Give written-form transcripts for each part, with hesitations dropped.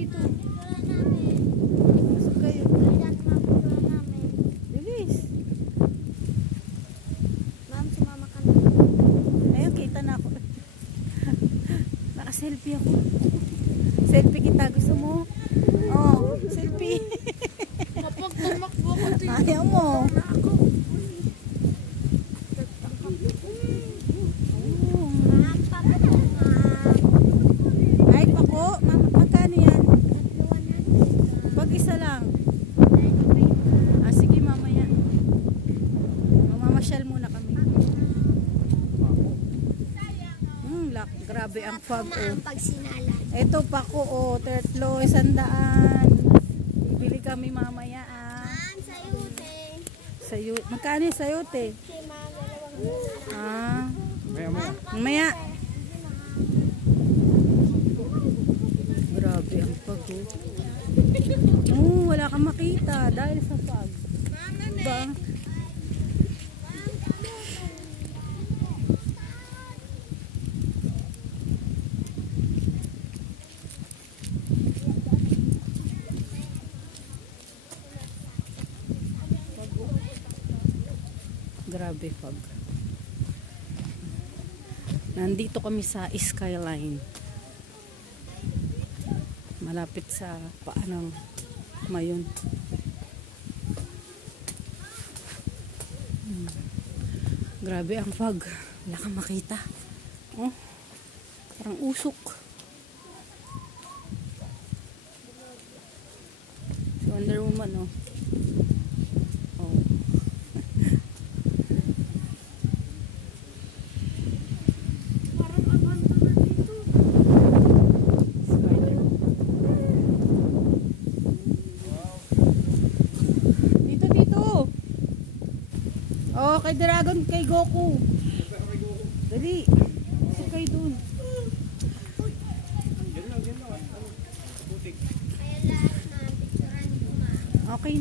dito. Picture namin. Pasok kayo. Kaya picture namin. Bilis. Ma'am, sumama ka na. Ayun, kita na ako. Naka-selfie ako. Selfie kita. Gusto mo? Oh, selfie. Kapag tumakbo ko dito. Ayaw mo. Ako. Ay, pako. Magkano yan? Pag isa lang. Ah, sige, mamaya. Mamamasyal muna kami. Grabe ang fog. Oh. Pag sinala. Ito pako, oh. Tertlo, 100. Bibili kami mamaya, ah. Ma'am, sayote. Sayote. Magkano yung sayote? Si ma'am, dalawang Ah. Mamaya. Grabe ang fog, oh. Oh, wala kang makita dahil sa fog. Ba? Grabe fog. Nandito kami sa Skyline. Malapit sa paa ng Mayon. Grabe ang fog. Wala kang makita. Oh, parang usok. Si Wonder Woman, oh. Oh. Parang abanto na dito. Spider. Dito, dito. Oh, kay Dragon, kay Goku. Dali. Kasi kayo dun. Kaya lahat na picturean ko ma'am. Okay.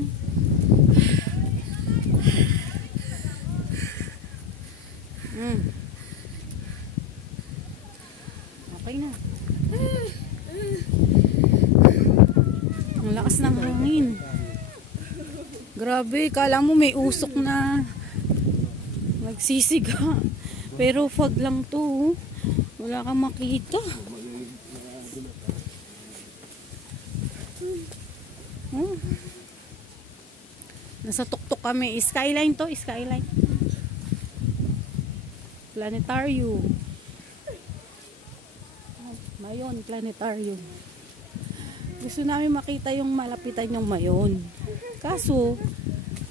Okay na. Ang lakas ng hangin. Grabe, kala mo may usok na nagsisiga. Pero fog lang to. Wala kang makita. Oh. Nasa tuktok kami. Skyline to, Skyline. Planetarium. Mayon, Planetarium. Gusto namin makita yung malapitan yung Mayon. Kaso,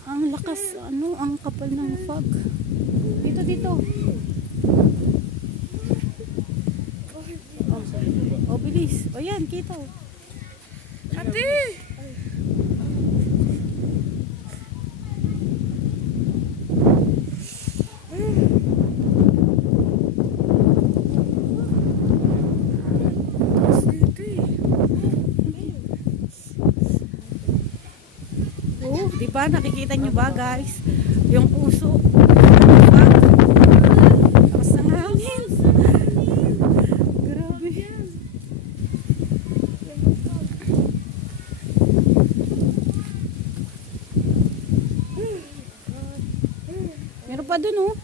ang lakas, ang kapal ng fog. Dito, dito. Oh, bilis. O yan, kita. Ate! Oh, di ba? Nakikita nyo ba, guys? Yung uso. Tapos ang hangin. Grabe. Meron pa dun, oh.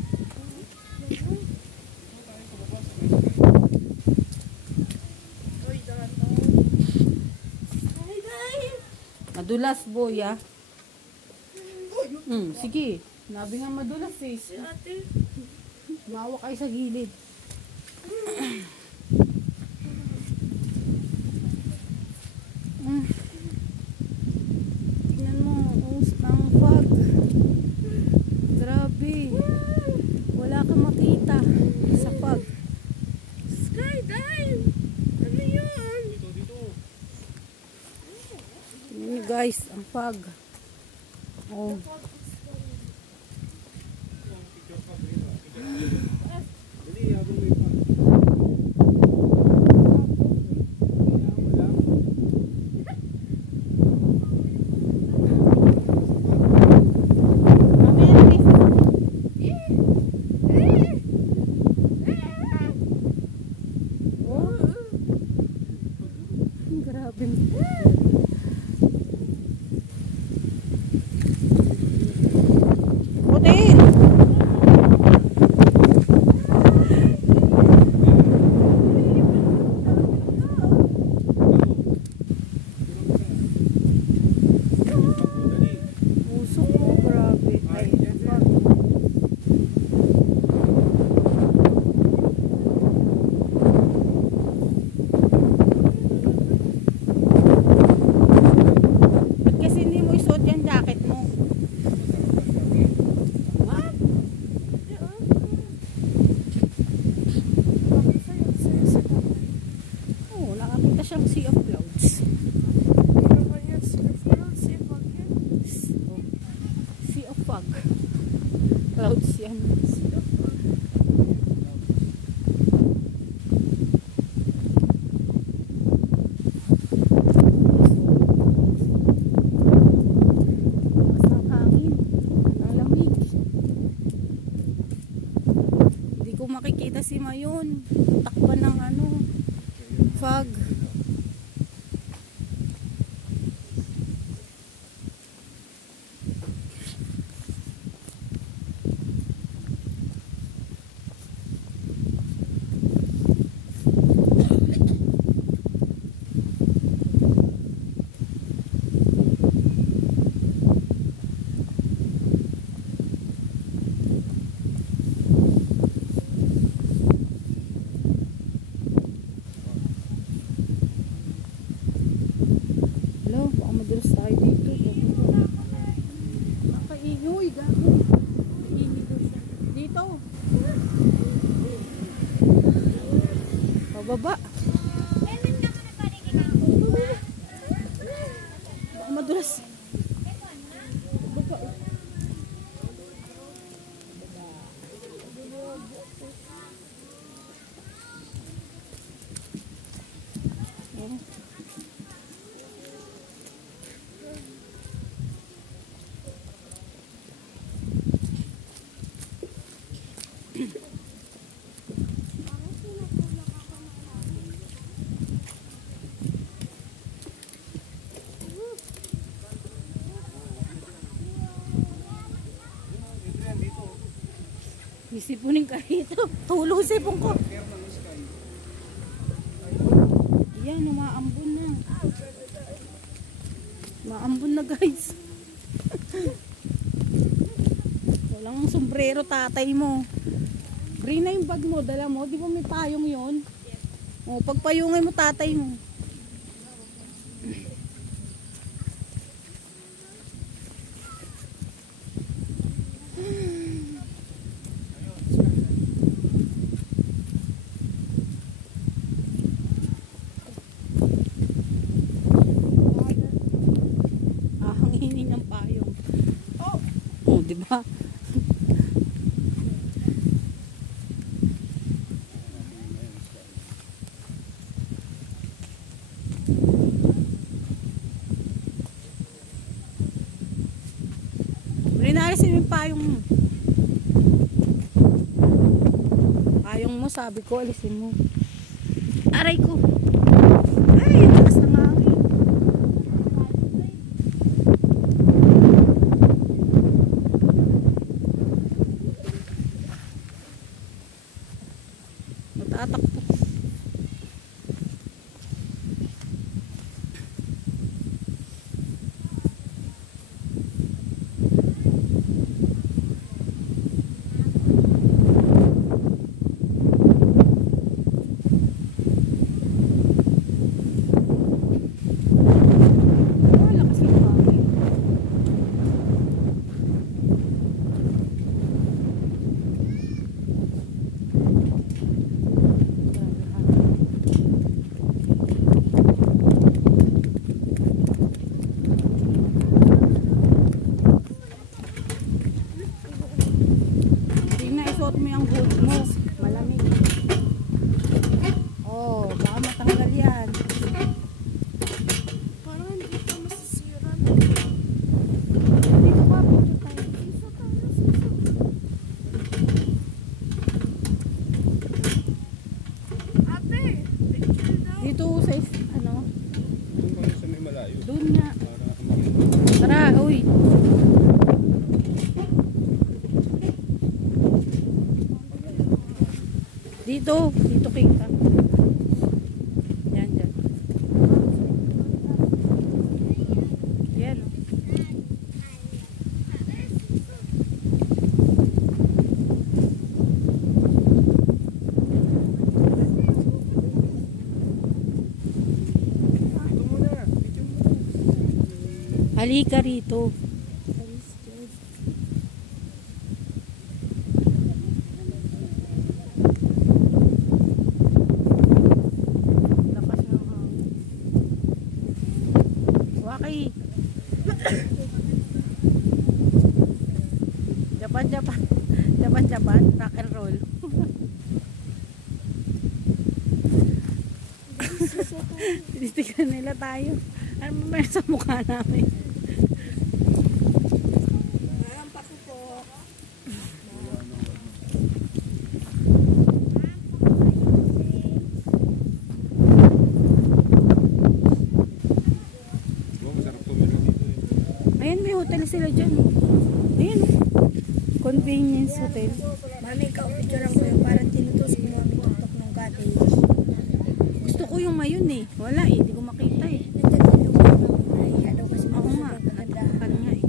Madulas, boy, ah. Sige. Nabi nga madulas, eh. Mawa kayo sa gilid. Tingnan mo, ang fog. Grabe. Wala kang makita sa fog. Skydive! Ano yun? Tingnan nyo, guys, ang fog. Oh. Grabe. Putin! Puso ko, grabe. Ay, fuck. Ba't kasi hindi mo isuot yung jacket mo? What? Oo, nakakita siyang sea of clouds. Sea of fog. Clouds yan. Ang hangin. Ang lamig. Hindi ko makikita si Mayon. Takpan ng ano, fog. Hello, baka madulas tayo dito. Nakaihoy, gago. Naiinigo siya. Dito. Pababa. Baka madulas. Pababa. Oh. Isipunin ka rito. Tulong sipong ko. Yan, umaambon na. Maambon na guys. Walang sombrero tatay mo. Bring na yung bag mo, dala mo. Di ba may payong yon? O, pagpayungin mo tatay mo. Ahanginin ng payong. Oh, di ba? Rinalisin yung payong mo. Payong mo, sabi ko, alisin mo. Aray ko. Ay, taas na nga. Matatakpo. Doon nga. Tara, uy. Dito kita. Yan, dyan. Yan. Halika rito. Lakas ng hangin. Waki. Japan. Rock and roll. Titigan nila tayo. Ano mo meron sa mukha namin? Ayan, may hotel sila dyan. Ayan, convenience hotel. Mami, ikaw-picturean ko yung parang tinutos ko mga tutok ng cottage. Gusto ko yung mayon eh. Wala eh, hindi ko makita eh. Nagtagal yung mga daw kasi Oo nga, sobrang kaganda. natakpan nga eh.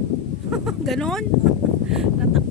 Ganon? Natakpan.